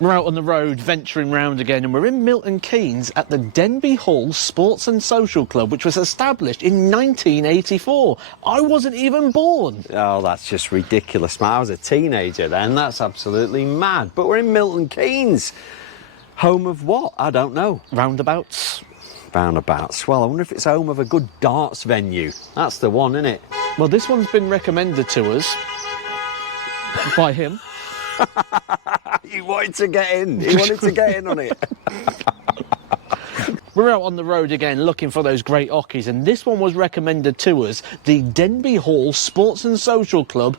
We're out on the road venturing round again, and we're in Milton Keynes at the Denbigh Sports and Social Club, which was established in 1984. I wasn't even born. Oh, that's just ridiculous, man. I was a teenager then. That's absolutely mad. But we're in Milton Keynes. Home of what? I don't know. Roundabouts. Roundabouts. Well, I wonder if it's home of a good darts venue. That's the one, isn't it? Well, this one's been recommended to us by him. He wanted to get in. He wanted to get in on it. We're out on the road again looking for those great Oches, and this one was recommended to us, the Denbigh Sports and Social Club.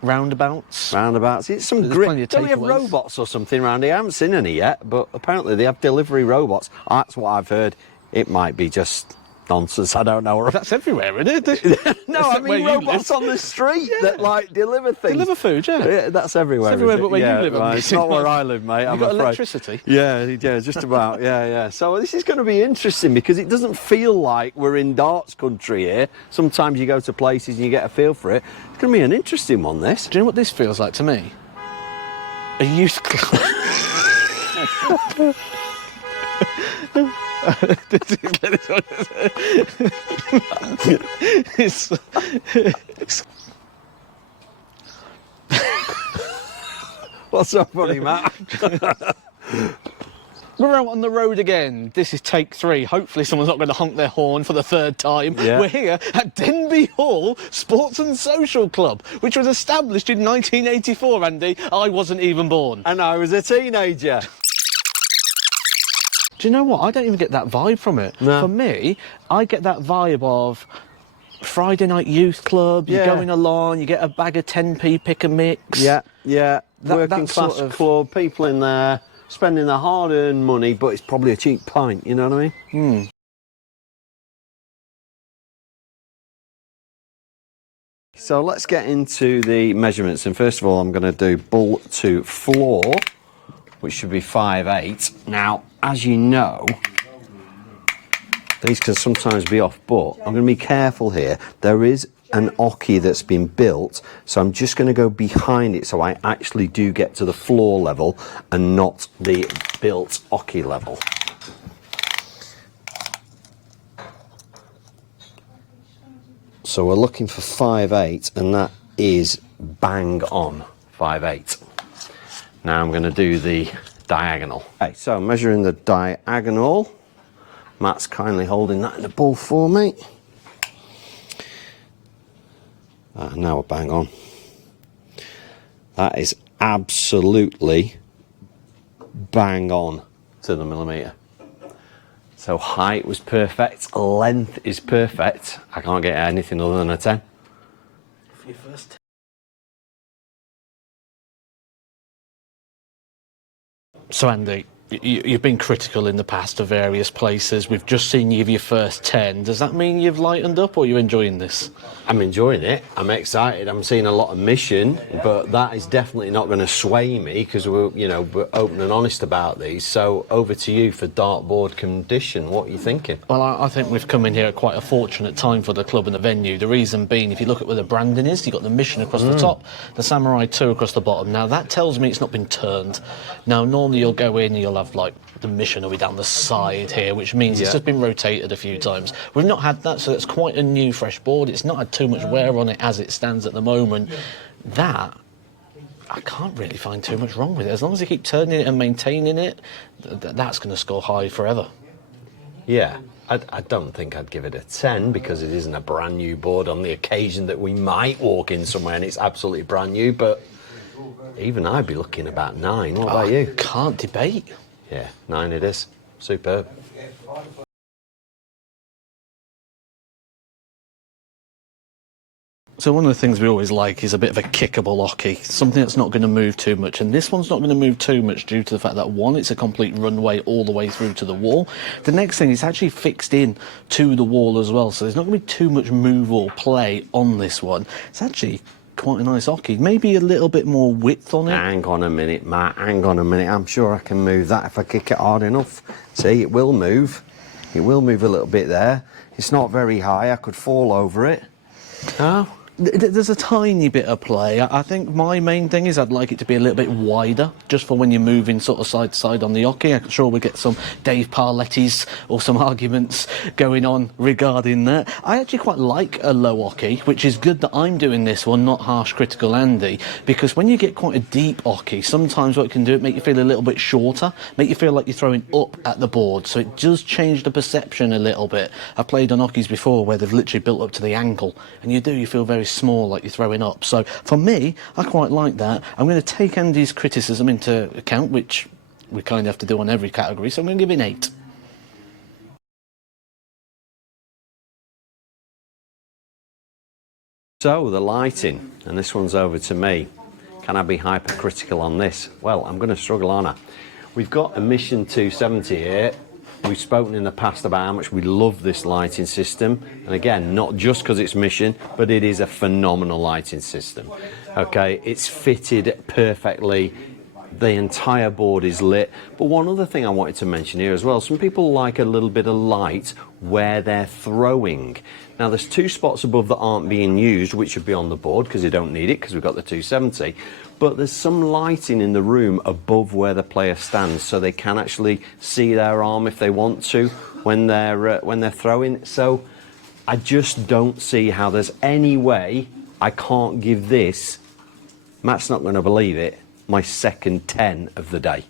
Roundabouts. Roundabouts. It's some There's great. plenty of Don't we have takeaways. robots or something around here? I haven't seen any yet, but apparently they have delivery robots. That's what I've heard. It might be just nonsense. I don't know. That's everywhere, isn't it? No, I mean robots on the street that like deliver things. Deliver food, yeah. Yeah, that's everywhere. It's everywhere is it? but where yeah, you live. Right. It's not where I live, mate. I'm got afraid. electricity? Yeah, just about. Yeah. So this is going to be interesting because it doesn't feel like we're in darts country here. Sometimes you go to places and you get a feel for it. It's going to be an interesting one, this. Do you know what this feels like to me? A youth club. What's so funny, Matt? We're out on the road again. This is take 3. Hopefully someone's not going to honk their horn for the 3rd time. Yeah. We're here at Denbigh Sports and Social Club, which was established in 1984, Andy. I wasn't even born. And I was a teenager. Do you know what? I don't even get that vibe from it. No. For me, I get that vibe of Friday night youth club, you're Yeah. going along, you get a bag of 10p pick and mix. Yeah. Working that class sort of club, people in there spending their hard-earned money, but it's probably a cheap pint, you know what I mean? So let's get into the measurements, and first of all I'm going to do ball to floor, which should be 5'8". Now, as you know, these can sometimes be off, but I'm going to be careful here. There is an Oche that's been built, so I'm just going to go behind it so I actually do get to the floor level and not the built Oche level. So we're looking for 5'8", and that is bang on 5'8". Now I'm going to do the diagonal. Okay, so I'm measuring the diagonal. Matt's kindly holding that in the ball for me. Now we're bang on. That is absolutely bang on to the millimetre. So height was perfect, length is perfect. I can't get anything other than a 10. For your first. So Andy, you've been critical in the past of various places. We've just seen you give your first 10. Does that mean you've lightened up, or are you enjoying this? I'm enjoying it. I'm excited. I'm seeing a lot of mission, but that is definitely not going to sway me because we're open and honest about these. So over to you for dartboard condition. What are you thinking? Well, I think we've come in here at quite a fortunate time for the club and the venue. The reason being, if you look at where the branding is, you've got the mission across the top, the Samurai 2 across the bottom. Now, that tells me it's not been turned. Now, normally you'll go in and you'll have, like, the mission will be down the side here, which means it's just been rotated a few times. We've not had that, so it's quite a new, fresh board. It's not had too much wear on it as it stands at the moment. That, I can't really find too much wrong with it. As long as you keep turning it and maintaining it, that's going to score high forever. Yeah, I don't think I'd give it a 10 because it isn't a brand new board on the occasion that we might walk in somewhere and it's absolutely brand new, but even I'd be looking about 9. What about you? Can't debate. Yeah, 9 it is. Superb. So one of the things we always like is a bit of a kickable Oche, something that's not going to move too much, and this one's not going to move too much due to the fact that, one, it's a complete runway all the way through to the wall. The next thing, it's actually fixed in to the wall as well, so there's not going to be too much move or play on this one. It's actually quite a nice Oche, maybe a little bit more width on it. Hang on a minute, Matt, hang on a minute. I'm sure I can move that if I kick it hard enough. See, it will move. It will move a little bit there. It's not very high, I could fall over it. Oh, There's a tiny bit of play. I think my main thing is I'd like it to be a little bit wider, just for when you're moving sort of side to side on the Oche. I'm sure we'll get some Dave Parlettis or some arguments going on regarding that. I actually quite like a low Oche, which is good that I'm doing this one, not harsh critical Andy, because when you get quite a deep Oche, sometimes what it can do, it make you feel a little bit shorter, make you feel like you're throwing up at the board, so it does change the perception a little bit. I've played on Oches before where they've literally built up to the ankle, and you feel very small, like you're throwing up. So for me, I quite like that. I'm going to take Andy's criticism into account, which we kind of have to do on every category, so I'm going to give it an 8. So the lighting, and this one's over to me. Can I be hypercritical on this? Well, I'm going to struggle, aren't I? We've got a Mission 270 here. We've spoken in the past about how much we love this lighting system, and again, not just because it's Mission, but it is a phenomenal lighting system. Okay, it's fitted perfectly, the entire board is lit. But one other thing I wanted to mention here as well, some people like a little bit of light where they're throwing. Now there's 2 spots above that aren't being used, which should be on the board because you don't need it because we've got the 270. But there's some lighting in the room above where the player stands, so they can actually see their arm if they want to when they're throwing. So I just don't see how there's any way I can't give this, Matt's not going to believe it, my second 10 of the day.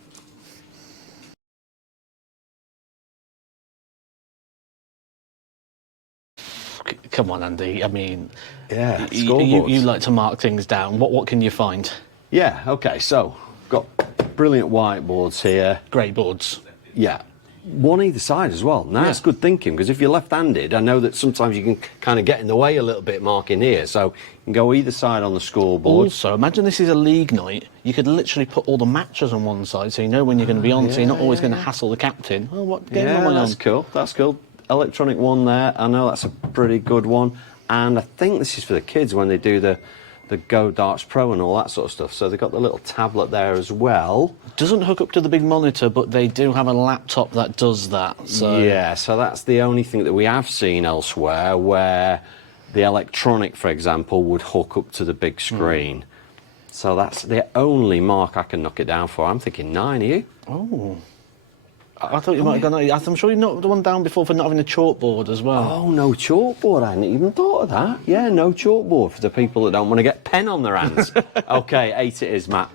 Come on, Andy. I mean, yeah, you like to mark things down. What can you find? Yeah, okay, so got brilliant whiteboards here. Great boards. Yeah, one either side as well. Now that's good thinking, because if you're left-handed, I know that sometimes you can kind of get in the way a little bit marking here, so you can go either side on the scoreboard. Also, imagine this is a league night. You could literally put all the matches on one side, so you know when you're going to be on, so you're not always going to hassle the captain. Oh, what game am I on? That's cool, that's cool. Electronic one there, I know that's a pretty good one. And I think this is for the kids when they do the Go Darts Pro and all that sort of stuff. So they've got the little tablet there as well. Doesn't hook up to the big monitor, but they do have a laptop that does that. So yeah, so that's the only thing that we have seen elsewhere where the electronic, for example, would hook up to the big screen. So that's the only mark I can knock it down for. I'm thinking 9, are you? Oh. I thought you might have gone. I'm sure you knocked the one down before for not having a chalkboard as well. Oh, no chalkboard. I hadn't even thought of that. Yeah, no chalkboard for the people that don't want to get pen on their hands. Okay, 8 it is, Matt.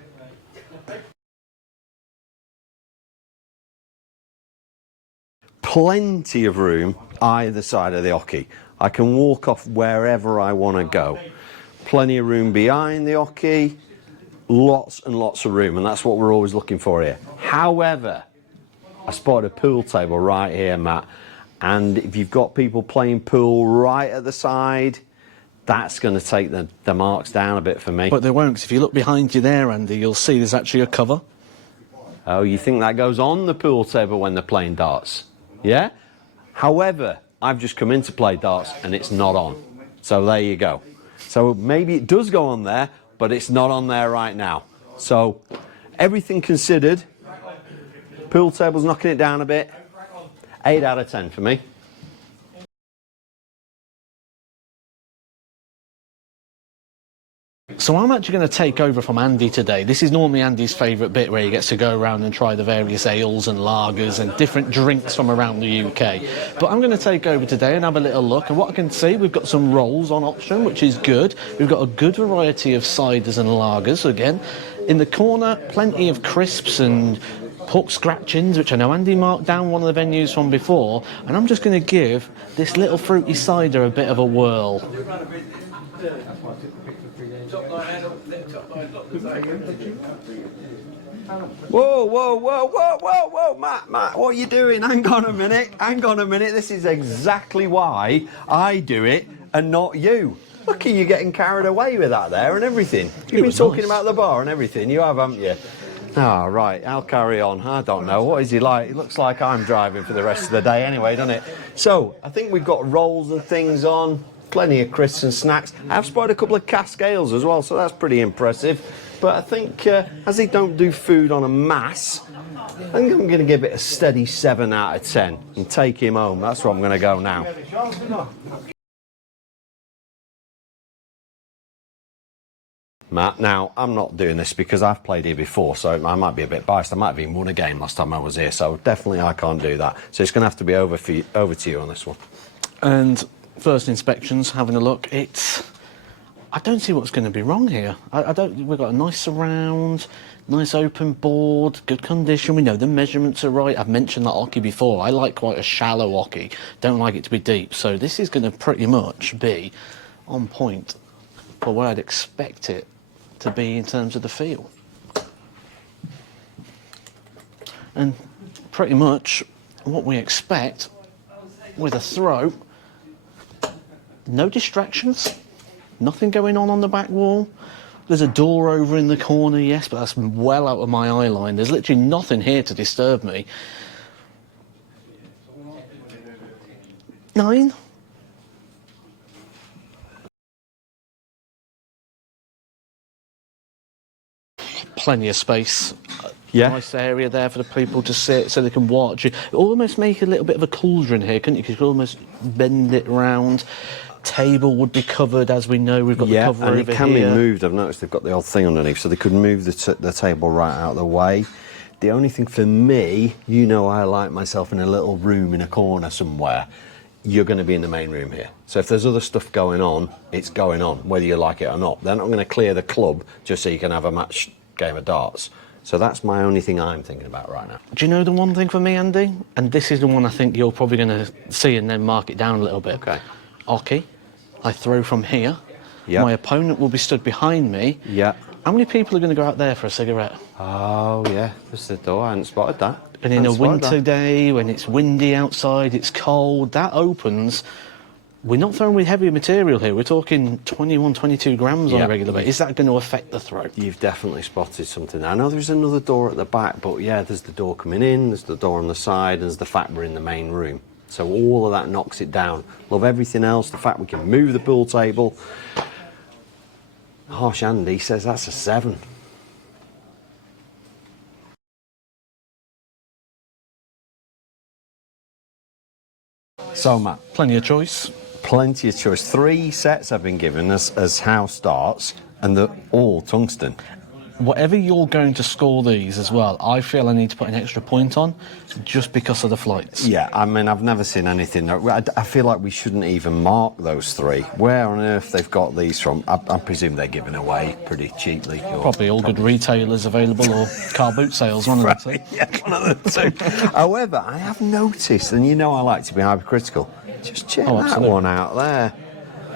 Plenty of room either side of the Oche. I can walk off wherever I want to go. Plenty of room behind the Oche. Lots and lots of room, and that's what we're always looking for here. However, I spotted a pool table right here, Matt, and if you've got people playing pool right at the side, that's going to take the marks down a bit for me. But they won't, because if you look behind you there, Andy, you'll see there's actually a cover. Oh, you think that goes on the pool table when they're playing darts? Yeah? However, I've just come in to play darts and it's not on. So there you go. So maybe it does go on there, but it's not on there right now. So everything considered, pool table's knocking it down a bit. 8 out of 10 for me. So I'm actually going to take over from Andy today. This is normally Andy's favourite bit, where he gets to go around and try the various ales and lagers and different drinks from around the UK. But I'm going to take over today and have a little look. And what I can see, we've got some rolls on option, which is good. We've got a good variety of ciders and lagers again. In the corner, plenty of crisps and pork scratchings, which I know Andy marked down one of the venues from before. And I'm just going to give this little fruity cider a bit of a whirl. Whoa, whoa, whoa, whoa, whoa, whoa, Matt, what are you doing? Hang on a minute. This is exactly why I do it and not you. Look at you getting carried away with that there and everything. You've been talking about the bar and everything. You have, haven't you? Ah, right, I'll carry on. I don't know. What is he like? It looks like I'm driving for the rest of the day anyway, doesn't it? So, I think we've got rolls and things on. Plenty of crisps and snacks. I've spotted a couple of cask ales as well, so that's pretty impressive. But I think, as they don't do food on a mass, I think I'm going to give it a steady 7 out of 10 and take him home. That's where I'm going to go now. Matt. Now, I'm not doing this because I've played here before, so I might be a bit biased. I might have even won a game last time I was here, so definitely I can't do that. So it's going to have to be over to you on this one. And first inspections, having a look, I don't see what's going to be wrong here. We've got a nice surround, nice open board, good condition. We know the measurements are right. I've mentioned that Oche before. I like quite a shallow Oche. Don't like it to be deep. So this is going to pretty much be on point for where I'd expect it to be in terms of the feel. And pretty much what we expect with a throw. No distractions. Nothing going on the back wall. There's a door over in the corner, yes, but that's well out of my eye line. There's literally nothing here to disturb me. 9. Plenty of space. Yeah. Nice area there for the people to sit so they can watch. You almost make a little bit of a cauldron here, couldn't you? You could almost bend it round. Table would be covered, as we know. We've got the cover over here. Yeah, and it can be moved. I've noticed they've got the old thing underneath, so they could move the table right out of the way. The only thing for me, you know, I like myself in a little room in a corner somewhere. You're going to be in the main room here. So if there's other stuff going on, it's going on, whether you like it or not. They're not going to clear the club just so you can have a match game of darts. So that's my only thing I'm thinking about right now. Do you know the one thing for me, Andy? And this is the one I think you're probably going to see and then mark it down a little bit. Okay. Oche, I throw from here. Yep. My opponent will be stood behind me. Yeah. How many people are going to go out there for a cigarette? Oh, yeah. There's the door. I hadn't spotted that. And in a winter day, when it's windy outside, it's cold, that opens. We're not throwing with heavy material here. We're talking 21, 22 grams on a regular basis. Is that going to affect the throw? You've definitely spotted something. I know there's another door at the back, but yeah, there's the door coming in, there's the door on the side, and there's the fact we're in the main room. So all of that knocks it down. Love everything else. The fact we can move the pool table. Harsh Andy says that's a 7. So, Matt. Plenty of choice. Plenty of choice. 3 sets have been given as house darts, and they're all tungsten. Whatever you're going to score these as well, I feel I need to put an extra point on just because of the flights. Yeah, I mean, I've never seen anything. I feel like we shouldn't even mark those 3. Where on earth they've got these from? I presume they're given away pretty cheaply. Probably all good retailers available or car boot sales, one of the two. Yeah, one of the two. However, I have noticed, and you know I like to be hypercritical, just check that one out there.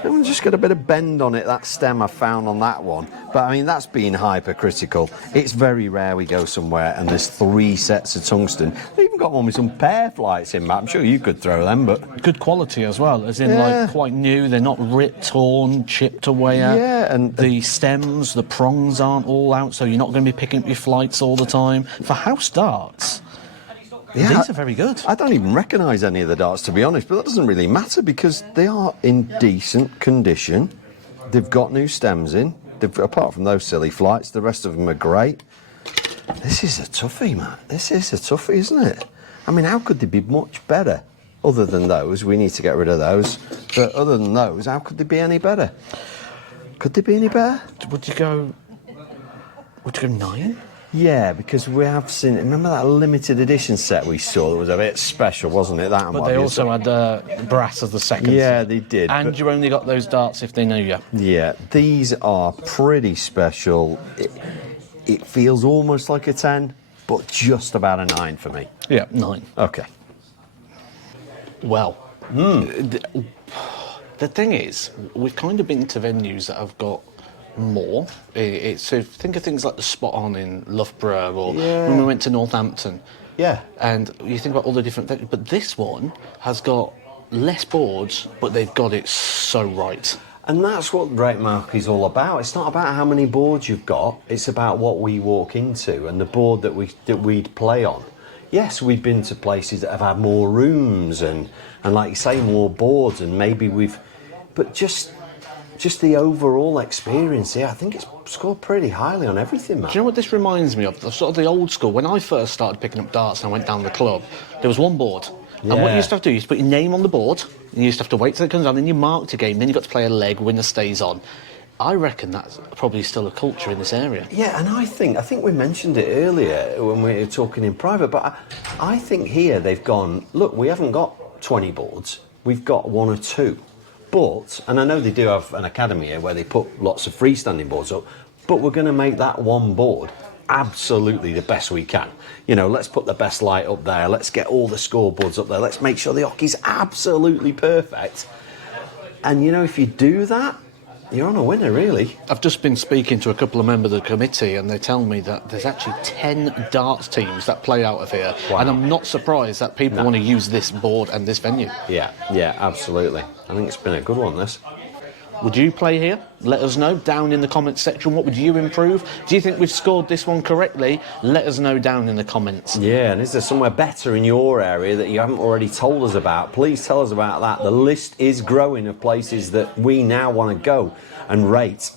Everyone's just got a bit of bend on it, that stem I found on that one. But I mean, that's being hypercritical. It's very rare we go somewhere and there's 3 sets of tungsten. They've even got one with some pear flights in, Matt. I'm sure you could throw them, but... Good quality as well, as in like quite new. They're not ripped, torn, chipped away at. Yeah, and... The stems, the prongs aren't all out, so you're not going to be picking up your flights all the time. For house darts... Yeah, these are very good. I don't even recognise any of the darts, to be honest, but that doesn't really matter because they are in decent condition. They've got new stems in. Apart from those silly flights, the rest of them are great. This is a toughie, man. This is a toughie, isn't it? I mean, how could they be much better? Other than those, we need to get rid of those. But other than those, how could they be any better? Could they be any better? Would you go 9? Yeah, because we have seen... Remember that limited edition set we saw that was a bit special, wasn't it? That but they also had brass as the second. Yeah, they did. And you only got those darts if they know you. Yeah, these are pretty special. It feels almost like a 10, but just about a 9 for me. Yeah, 9. Okay. Well, the thing is, we've kind of been to venues that have got more. So think of things like the Spot On in Loughborough or when we went to Northampton. Yeah. And you think about all the different venues, but this one has got less boards, but they've got it so right. And that's what Great Mark is all about. It's not about how many boards you've got, it's about what we walk into and the board that we'd play on. Yes, we've been to places that have had more rooms and like you say, more boards, and maybe but just the overall experience here, I think it's scored pretty highly on everything, man. Do you know what this reminds me of? Sort of the old school. When I first started picking up darts and I went down the club, there was one board. Yeah. And what you used to have to do, you used to put your name on the board, and you used to have to wait till it comes on, then you marked a game, then you got to play a leg, winner stays on. I reckon that's probably still a culture in this area. Yeah, and I think we mentioned it earlier when we were talking in private, but I think here they've gone, look, we haven't got 20 boards, we've got 1 or 2. But, and I know they do have an academy here where they put lots of freestanding boards up, but we're going to make that one board absolutely the best we can. You know, let's put the best light up there, let's get all the scoreboards up there, let's make sure the hockey's absolutely perfect. And, you know, if you do that, you're on a winner, really. I've just been speaking to a couple of members of the committee, and they tell me that there's actually 10 darts teams that play out of here. Wow. And I'm not surprised that people want to use this board and this venue. Yeah, absolutely. I think it's been a good one, this. Would you play here? Let us know down in the comments section. What would you improve? Do you think we've scored this one correctly? Let us know down in the comments. Yeah, and is there somewhere better in your area that you haven't already told us about? Please tell us about that. The list is growing of places that we now want to go and rate.